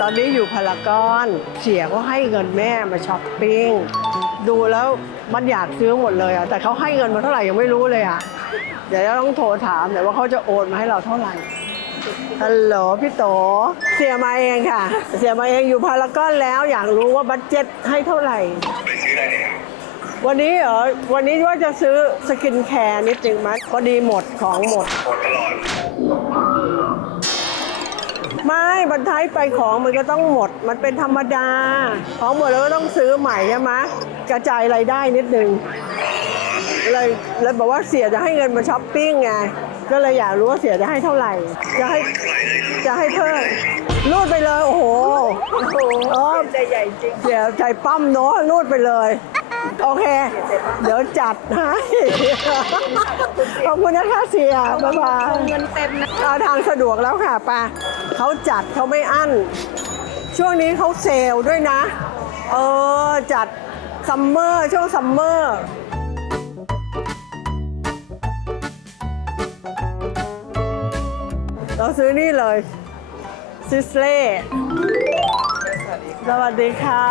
ตอนนี้อยู่พารากอนเสียก็ให้เงินแม่มาช้อปปิ้งดูแล้วมันอยากซื้อหมดเลยอะแต่เขาให้เงินมาเท่าไหร่ยังไม่รู้เลยอะเดี๋ยวเราต้องโทรถามเดี๋ยวว่าเขาจะโอนมาให้เราเท่าไหร่ฮัลโหลพี่โต เสียมาเองค่ะ เสียมาเองอยู่พารากอนแล้วอยากรู้ว่าบัตเจ็ตให้เท่าไหร่ไปซื้อได้วันนี้เหรอวันนี้ว่าจะซื้อสกินแคร์นิดนึงมั้ยพอดีหมดของหมด ไม่บรรทัยไปของมันก็ต้องหมด มันเป็นธรรมดา ของหมดแล้วก็ต้องซื้อใหม่ใช่ไหมกระจายรายได้นิดนึงเลยเลยบอกว่าเสียจะให้เงินมาช้อปปิ้งไง ก็เลยอยากรู้ว่าเสียจะให้เท่าไหร่ จะให้จะให้เพิ่มรูดไปเลย โอ้โหโอ้ใจใหญ่จริง เสียใจปั้มเนาะรูดไปเลย โอเค เดี๋ยวจัดให้ขอบคุณนะคะเสียบ๊ายบายเงินเต็มนะเอาทางสะดวกแล้วค่ะปาเขาจัดเขาไม่อั้น ช่วงนี้เขาเซลล์ด้วยนะ เออ จัดซัมเมอร์ช่วงซัมเมอร์เราซื้อนี่เลยซิสเล่สวัสดีค่ะ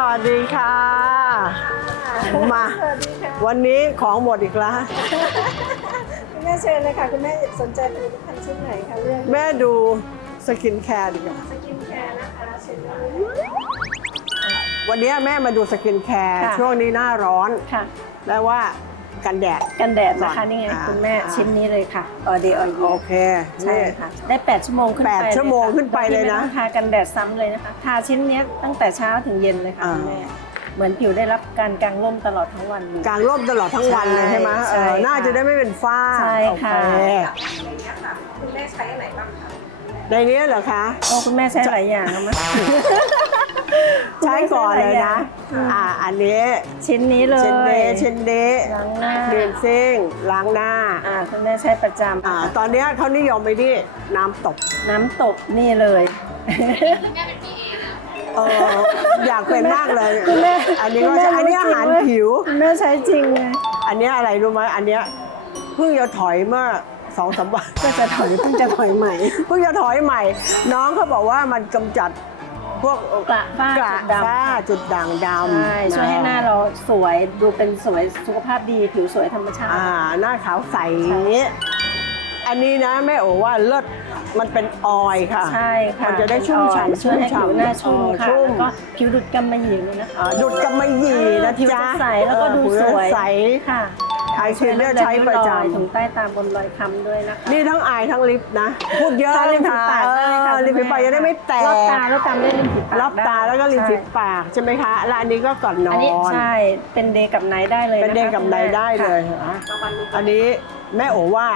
สวัสดีค่ะ มา วันนี้ของหมดอีกแล้วคุณแม่เชิญเลยค่ะ คุณแม่สนใจผลิตภัณฑ์ชิ้นไหนคะเรื่องแม่ดูสกินแคร์ดีกว่าสกินแคร์นะคะเชิญเลยวันนี้แม่มาดูสกินแคร์ค่ะช่วงนี้หน้าร้อนค่ะแล้วว่ากันแดด กันแดดนะก่อคะนนี่ไงอ่าคุณแม่อ่าชิ้นนี้เลยค่ะออเดออโอเคใช่นี่ค่ะได้ 8 ชั่วโมงขึ้นไปแปดชั่วโมงขึ้นไปเลยนะบางทีไม่ต้องทากันแดดซ้ำเลยนะคะทาชิ้นเนี้ยตั้งแต่เช้าถึงเย็นเลยค่ะอ่าคุณแม่ เหมือนผิวได้รับการกางร่มตลอดทั้งวันเลย กลางร่มตลอดทั้งวันเลยใช่ไหมใช่เออค่ะหน้าจะได้ไม่เป็นฝ้าใช่ค่ะ โอเคุณแม่ใช้อันไหนบ้างคะในนี้เหรอคะ โอ้คุณแม่ใช้หลายอย่างนะมั้ย ใช้ก่อนเลยนะอืมอ่า อันนี้ชิ้นนี้เลยเชนเดเชนเดล้างหน้าครีมซิ่งล้างหน้า อ่าคุณแม่ใช้ประจำอ่า ตอนนี้เขานิยมไปที่น้ำตกน้ำตกนี่เลยเอ ออยากเป็นมากเลย คุณแม่อันนี้ก็คุณแม่อันนี้อาหารรู้จงผิว คุณแม่ใช้จริงไงอันเนี้ยอะไรรู้ไหมอันเนี้ยเพิ่งจะถอยเมื่อสองสามวัน ก็จะถอยเพิ่งจะถอยใหม่ เพิ่งจะถอยใหม่ น้องเขาบอกว่ามันกำจัดพวกกระฝ้ากระจุดดำ ฝ้าจุดด่างดำใช่ช่วยให้หน้าเราสวยดูเป็นสวยสุขภาพดีผิวสวยธรรมชาติ อ่าหน้าขาวใส ใช่ อันนี้นะแม่โอว่าเลิศ มันเป็นออยล์ค่ะ ใช่ค่ะมันจะได้ชุ่มฉ่ำช่วยให้ชุ่ผิมวฉ่ำหน้าชุ่มเออค่ะชุ่มแล้วก็ผิวดุดกำมะหยี่เลยนะคะอ่าดุดกำมะหยี่นะผิวจ๊ะจะใสแล้วก็ดูเออสวยใสค่ะไอครีมเนี่ยใช้ประจำถุงใต้ตาบนรอยค้ำด้วยนะคะนี่ทั้งอายทั้งลิปนะ พูดเยอะทาริมฝีปากเอได้ค่ะอริมฝีปากจะได้ไม่แตกรอบตาแล้วตามด้วยริมฝีปากรอบตาแล้วก็ริมฝีใช่ปากใช่ไหมคะแล้วอันนี้ก็ก่อนนออันนี้นใช่เป็นเดย์กับไนท์ได้เลยเป็นเดย์กับไนท์ได้เลยค่ะอันนี้ แม่โอว่า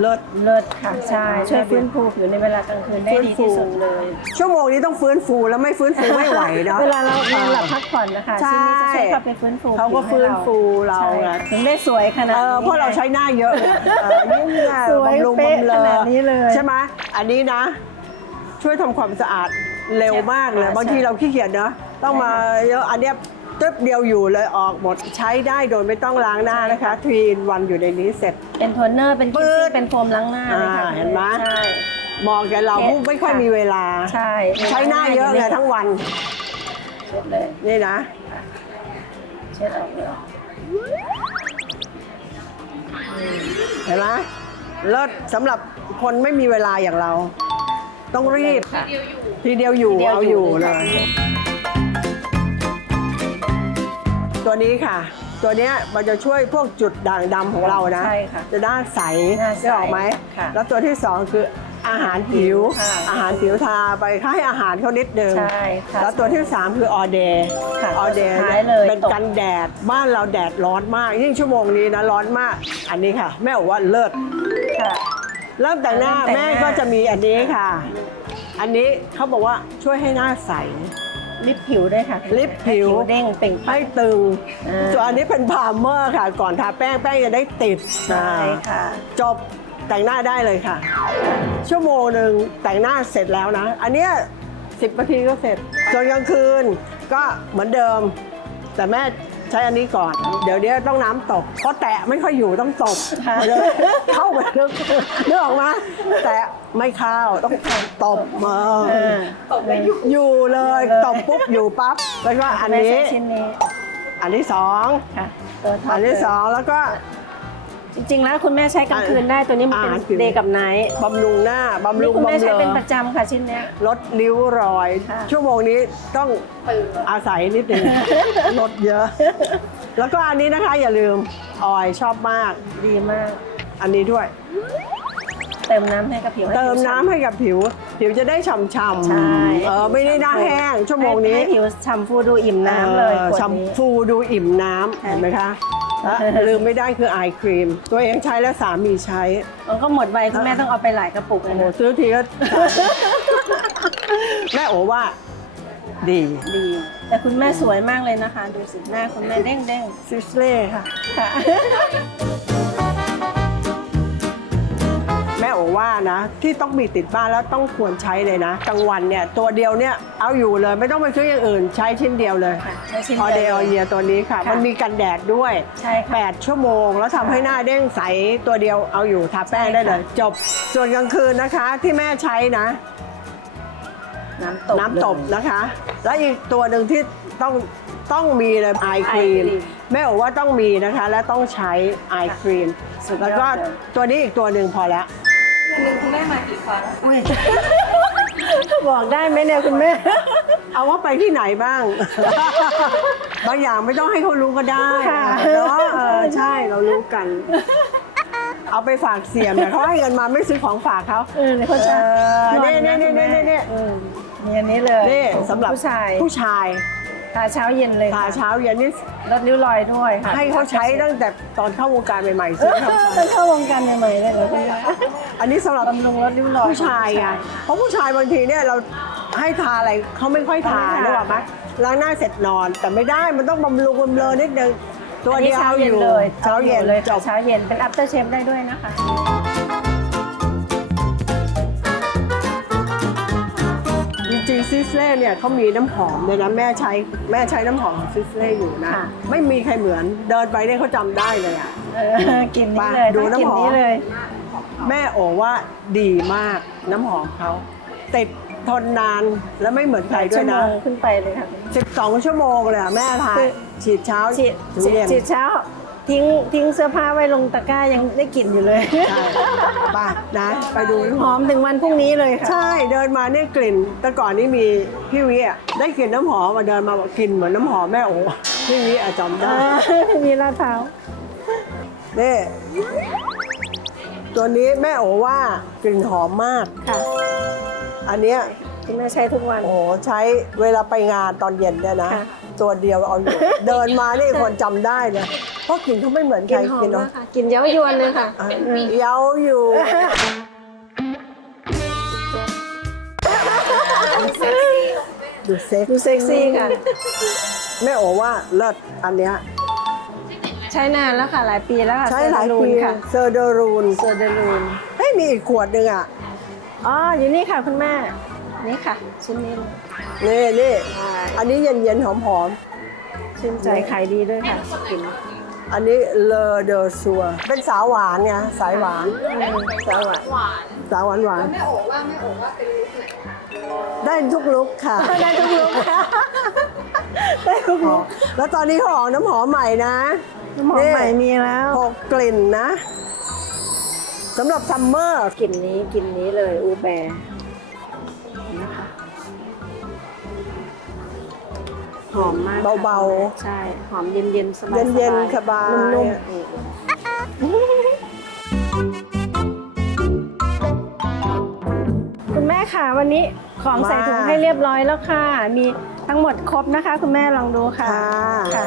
เลิศ เลิศค่ะใช่ช่วยฟื้นฟูผิวในเวลากลางคืนได้ดีที่สุดเลย ชั่วโมงนี้ต้องฟื้นฟูแล้วไม่ฟื้นฟูไม่ไหวเนาะ เวลาเรานอนหลับพักผ่อนนะคะใช่ ชิ้นนี้จะช่วยเข้าไปฟื้นฟูเขาก็ผิวให้ฟื้นฟูเราใช่ไงถึงได้สวยขนาดเอนี้อเพราะเราใช้หน้าเยอะไงเออนี่ไงสวยบำรุงเป๊ะบำเลอขนาดนี้เลย ใช่ไหมอันนี้นะ ช่วยทำความสะอาดเร็วมากเลย ใช่บางทีเราขี้เกียจเนอะต้องมาเยอะอันเนี้ย ตึ๊บเดียวอยู่เลยออกหมดใช้ได้โดยไม่ต้องล้างหน้านะคะทรีนวันอยู่ในนี้เสร็จ เป็นโทนเนอร์เป็นปื๊คิสดซิ่งเป็นโฟมล้างหน้าเลยค่ะอ่าเห็นไหม ใช่ มองแกเราผู้ไม่ค่อยมีเวลา ใช่ใช้หน้าเยอะไงทั้งวันเช็ดเลยนี่นะ เช็ดออกเลยเห็นไหมเลิศสำหรับคนไม่มีเวลาอย่างเรา ต้องรีบทีเดียวอยู่เอาอยู่เลย ตัวนี้ค่ะ ตัวเนี้ยมันจะช่วยพวกจุดด่างดำของเรานะ ใช่ค่ะจะหน้าใสหน้าใสได้ออกไหม ค่ะแล้วตัวที่สองคืออาหารผิว ค่ะอาหารผิวทาไปให้อาหารเขานิดนึงใช่ค่ะแล้วตัวที่สามคือออเดย์ค่ะออเดย์สุดท้ายเลยเป็นตก กันแดด บ้านเราแดดร้อนมากยิ่งชั่วโมงนี้นะร้อนมาก อันนี้ค่ะ แม่บอกว่าเลิศ ค่ะ เริ่มแต่งหน้าเริ่มแต่งหน้า แม่ก็จะมีอันนี้ค่ะ อันนี้เขาบอกว่าช่วยให้หน้าใส ลิปผิวด้วยค่ะลิปผิว ให้เด้งเปล่งปลั่ให้ง ตึงอ่า ส่วนอันนี้เป็นพาร์เมอร์ค่ะ ก่อนทาแป้งแป้งจะได้ติดใช่ค่ะ จบแต่งหน้าได้เลยค่ะ ชั่วโมงหนึ่งแต่งหน้าเสร็จแล้วนะ อันเนี้ยสิบนาทีก็เสร็จส่วนกลางคืนก็เหมือนเดิม แต่แม่ ใช้อันนี้ก่อน เดี๋ยวเนี้ยต้องน้ำตกเพราะแตะไม่ค่อยอยู่ต้องตกค่ะเดี๋ยวเข้าไปลึกนึกออกมาแตะไม่เข้าต้องตบมาเอออยู่เลยตบปุ๊บอยู่ปั๊บแล้วก็อันแม่นี้ใช้ชิ้นนี้อันที่สองค่ะตัวท็อปอันที่เลยสองแล้วก็ จริงๆแล้วคุณแม่ใช้กลางคืนได้ตัวนี้มันอ่าเป็นเดย์กับไนท์บำรุงหน้าบำนี่รุงคุณแม่บำใช้เรเป็นอประจำค่ะชิ้นเนี้ย ลดริ้วรอย ค่ะ ชั่วโมงนี้ต้องอาศัยนิดนึง ลดเยอะ แล้วก็อันนี้นะคะอย่าลืมออยชอบมาก ดีมาก อันนี้ด้วย เติมน้ำให้กับผิวให้เติมผิวน้ำให้กับผิว ผิวจะได้ฉ่ำใช่ๆเออไม่ได้หน้าแห้ง ชั่วโมงนี้ให้ผิวฉ่ำฟูดูอิ่มน้ำเลยออขวดฉ่ำนี้ฟูดูอิ่มน้ำใช่ เห็นไหมคะและลืมไม่ได้คือไอครีม ตัวเองใช้แล้วสามีใช้ มันก็หมดไวคุณแม่ต้องเอาไปหลายกระปุกเลโอ้ยโหนะซื้อทีก็ แม่โอว่า ดี ดี แต่คุณแม่สวยมากเลยนะคะ ดูสิหน้าคุณแม่เด้งเด้งซิสเล่ค่ะ ๆค่ะ โอว่านะ ที่ต้องมีติดบ้านแล้วต้องควรใช้เลยนะกลางวันเนี่ยตัวเดียวเนี่ยเอาอยู่เลยไม่ต้องไปซื้ออย่างอื่น ใช้ชิ้นเดียวเลยค่ะใช้ชิ้นออเดเดีลยวเยียตัวนี้ค่ะ ค่ะมันมีกันแดดด้วย ใช่ค่ะ 8 ชั่วโมง แล้วทำให้หน้าเด้งใสตัวเดียวเอาอยู่ทาแป้งได้เลย จบส่วนกลางคืนนะคะที่แม่ใช้นะ น้ำตบน้ำตบเลย นะคะ และอีกตัวหนึ่งที่ต้องต้องมีเลยไอครีม eye cream แม่บอกว่าต้องมีนะคะ และต้องใช้ไอครีมสุดยอดแล้วก็เลย ตัวนี้อีกตัวหนึ่งพอแล้ว บอกได้ไหมเนี่ยคุณแม่ เอาว่าไปที่ไหนบ้าง บางอย่างไม่ต้องให้เขารู้ก็ได้ค่ะ เนาะเออใช่เรารู้กัน เอาไปฝากเสียมแต่เขาให้เงินมาไม่ซื้อของฝากเขาเออเนี่ยเขาจะเออหนี่อนี่นี่คุณแม่นี่นี่เออมีอันนี้เลยนี่สำหรับผู้ชายผู้ชาย ทาเช้าเย็นเลยทาค่ะเช้าเย็นนี่ลดริ้วรอยด้วยค่ะให้เขาใช้ตั้งแต่ตอนเข้าวงการใหม่ๆซื้อให้เขาตใช้อนเข้าวงการใหม่ๆเลยเหรอคุณแม่อันนี้สำหรับ บำรุงลดริ้วรอย ผู้ชายไงเพราะผู้ชายบางทีเนี่ยเราให้ทาอะไรเขาไม่ค่อยทาเขาไม่ทา นึกออกไหมล้างหน้าเสร็จนอน แต่ไม่ได้มันต้องบำรุงบำเรอนิดนึงตัวอันเดีนี้ยวเช้าเอาอเย็นยู่เลยเช้าเย็นเลยจค่ะบเช้าเย็นเป็น after shave ได้ด้วยนะคะ ซิสเล่เนี่ยเขามีน้ำหอมเลยนะแม่ใช้แม่ใช้น้ำหอมของซิสเล่อยู่นะ ค่ะ ไม่มีใครเหมือนเดินไปเนี่ยเขาจำได้เลยอะ เออกลิ่นนี้เลยไปดูต้องกลิ่นน้ำหอม นี้เลย แม่โอว่าดีมากน้ำหอมเขาติด ทนนานและไม่เหมือนใครด้วยนะชั่วโมงขึ้นไปเลยค่ะคุณแม่12 ชั่วโมงเลยอะแม่ทาคือฉีดเช้าฉีดถึงฉีดเย็นฉีดเช้าทิ้งทิ้งเสื้อผ้าไว้ลงตะกร้ายังได้กลิ่นอยู่เลยใช่ไปนะไปดูน้ำหหออมมถึงวันพรุ่งนี้เลยค่ะ ใช่เดินมาเนี่ยกลิ่น แต่ก่อนนี่มีพี่วิอะได้กลิ่นน้ำหอมมาเดินมาบอกกลิ่นเหมือนน้ำหอมแม่โอพี่วิอะจำได้อ่ามีลาดเท้าวนี่ตัวนี้แม่โอว่ากลิ่นหอมมากค่ะ อันเนี้ยคุณแม่ใช้ทุกวัน โอ้โหใช้เวลาไปงานตอนเย็นเนี่ยนะ ค่ะตัวเดียวเอาอยู่ เดินมานี่คนจำได้เลยเพราะกลิ่นเขาไม่เหมือนกใครลิ่นหอมกินเนาะมากค่ะกลิ่นเย้ายวนเลยค่ะ อะเย้าอยู่ ดูเซ็กดูเซ็กซี่ค่ะ แม่โอว่าเลิศอันเนี้ยใช้นานแล้วค่ะ หลายปีแล้วค่ะใช้หลายเซอร์ปีลูนค่ะเซอร์เดอรูนเซอร์เดลูน เฮ้ยมีอีกขวดหนึ่งอะ อ๋ออยู่นี่ค่ะคุณแม่ นี่ค่ะ ชิ้นนี้เลยนี่นี่ใช่อันนี้เย็นเย็นๆหอมหอมชื่นใจขายดีด้วยค่ะกลิ่นๆอันนี้เลอเดอซัว เป็นสาวหวานไงสายหวานสวัสดีสาวหวานหวานแม่โอว่าแม่โอว่าเป็นลุคไหนได้ทุกลุกค่ะ ได้ทุกลุกค่ะได้ทุกลุกแล้วตอนนี้เขาออกน้ำหอมใหม่นะน้ำหอมใหม่มีแล้วหกกลิ่นนะ สำหรับซัมเมอร์กลิ่นนี้กลิ่นนี้เลยอูแบร์นะคะหอมมากค่ะเบาใช่ หอมเย็นเย็นๆสบายเย็นๆสบายนุ่มๆ คุณแม่ค่ะวันนี้ของใส่ถุงให้เรียบร้อยแล้วค่ะ มีทั้งหมดครบนะคะ คุณแม่ลองดูค่ะค่ะ ค่ะ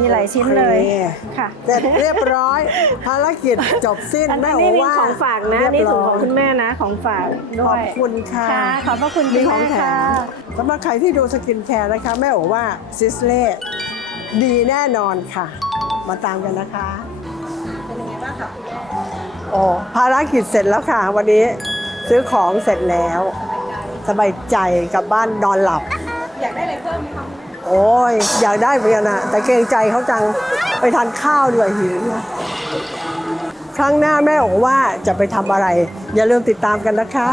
มีหลายชิ้นเลยโอเคค่ะ เสร็จเรียบร้อย ภารกิจจบสิ้นอันแม่นี้โอนี่ว่าของฝากนะเรียบนี่ถุงร้ขยองคุณแม่นะ ของฝากขด้อวบยคุณค่ะ ค่ะ ขอบพระคุณมีคุณของแม่แถค่ะ มสำหรับใครที่ดูสกินแคร์นะคะ แม่โอว่าซิสเล่ดีแน่นอนค่ะ มาตามกันนะคะ เป็นยังไงบ้างคะคุณแม่โอ้ภารกิจเสร็จแล้วค่ะ วันนี้ซื้อของเสร็จแล้ว สบายใจกลับบ้านนอนหลับ โอ้ยอยากได้เหมือนกันอะแต่เกรงใจเขาจังไปทานข้าวด้วยหิวครั้งหน้าแม่บอกว่าจะไปทำอะไร อย่าลืมติดตามกันนะคะ